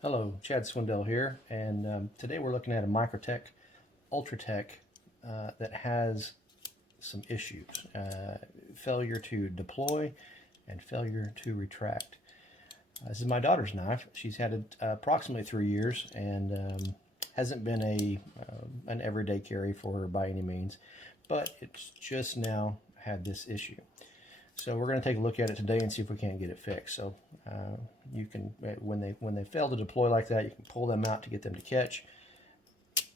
Hello, Chad Swindell here, and today we're looking at a Microtech Ultratech that has some issues. Failure to deploy and failure to retract. This is my daughter's knife. She's had it approximately 3 years and hasn't been an everyday carry for her by any means, but it's just now had this issue. So we're going to take a look at it today and see if we can't get it fixed. So you can, when they fail to deploy like that, you can pull them out to get them to catch.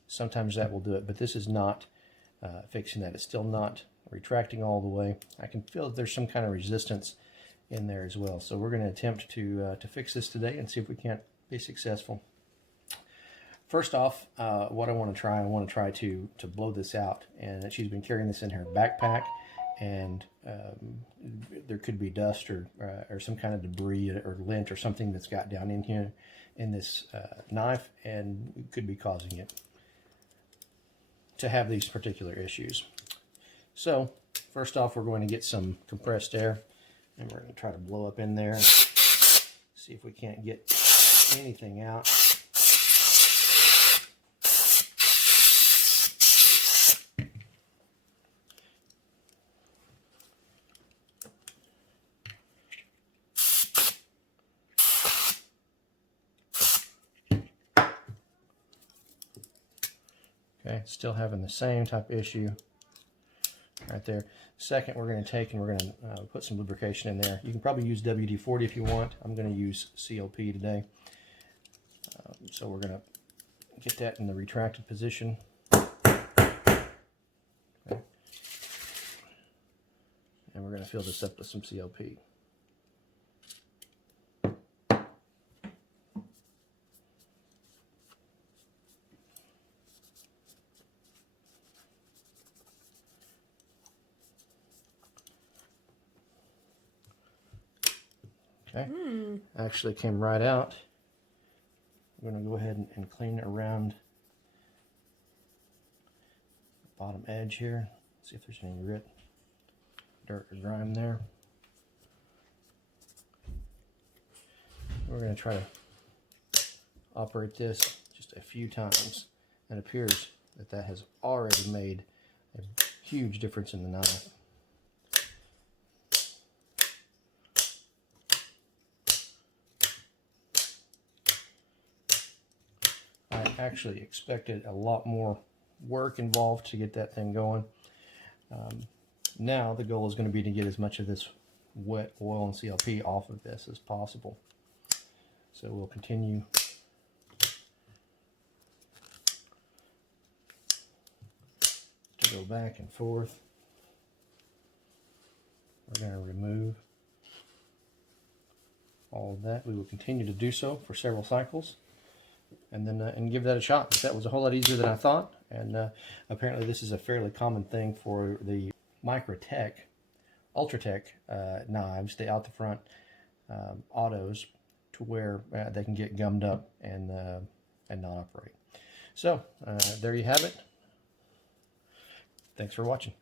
Sometimes that will do it, but this is not fixing that. It's still not retracting all the way. I can feel that there's some kind of resistance in there as well. So we're going to attempt to fix this today and see if we can't be successful. First off, what I want to try to blow this out. And she's been carrying this in her backpack, and there could be dust or some kind of debris or lint or something that's got down in here in this knife, and it could be causing it to have these particular issues. So first off, we're going to get some compressed air, and we're going to try to blow up in there and see if we can't get anything out. Okay, still having the same type of issue right there. Second, we're going to take and we're going to put some lubrication in there. You can probably use WD-40 if you want. I'm going to use COP today. So we're going to get that in the retracted position. Okay. And we're going to fill this up with some COP. Okay, actually came right out. I'm going to go ahead and clean it around the bottom edge here. See if there's any dirt or grime there. We're going to try to operate this just a few times. It appears that has already made a huge difference in the knife. I actually expected a lot more work involved to get that thing going. Now the goal is going to be to get as much of this wet oil and CLP off of this as possible. So we'll continue to go back and forth. We're going to remove all of that. We will continue to do so for several cycles, and then and give that a shot. But that was a whole lot easier than I thought, and apparently this is a fairly common thing for the Microtech Ultratech knives, the out the front autos, to where they can get gummed up and not operate. So there you have it. Thanks for watching.